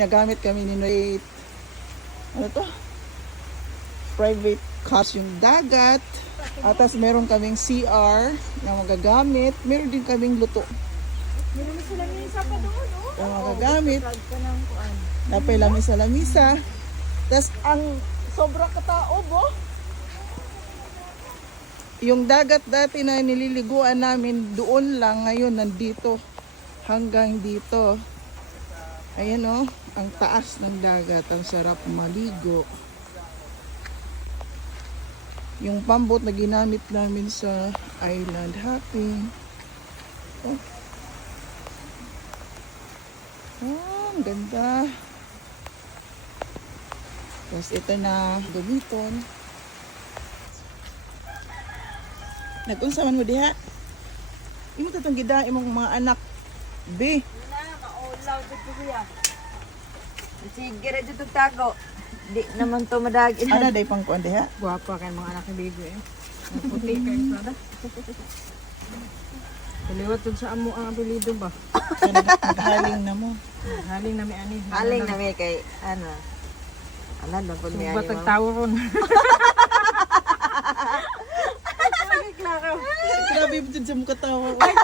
Nagamit kami ni Noit. Ano to? Private cars yung dagat. Atas meron kaming CR na magagamit. Meron din kaming luto. Meron na sila yung isa pa doon, oh. Na magagamit. Vlog ka ng kuan. Napay lamisa. Tapos ang sobra kataob, oh. Yung dagat dati na nililiguan namin doon lang, ngayon nandito hanggang dito. Ayan oh, ang taas ng dagat, ang sarap maligo. Yung pambot na ginamit namin sa island hopping. Oh. Oh, ang ganda. Tapos ito na gamiton. Nag-unsa man mo diha? Imo tatong gida imong mga anak. B. Na, maulaw dito siya. Sige, dito tago. Di naman to madagin. Ana day pang kuan diha? Guwapa kay mga anak ni Bigo eh. Puti kay sada. Kaliwat sa amo ang apelyido ba? Naghaling na mo. Haling na may ani. Aling na may kay ano. Alam na po niya. Batag tawo ron. Grabe mo dyan sa mukha tawa. Ay,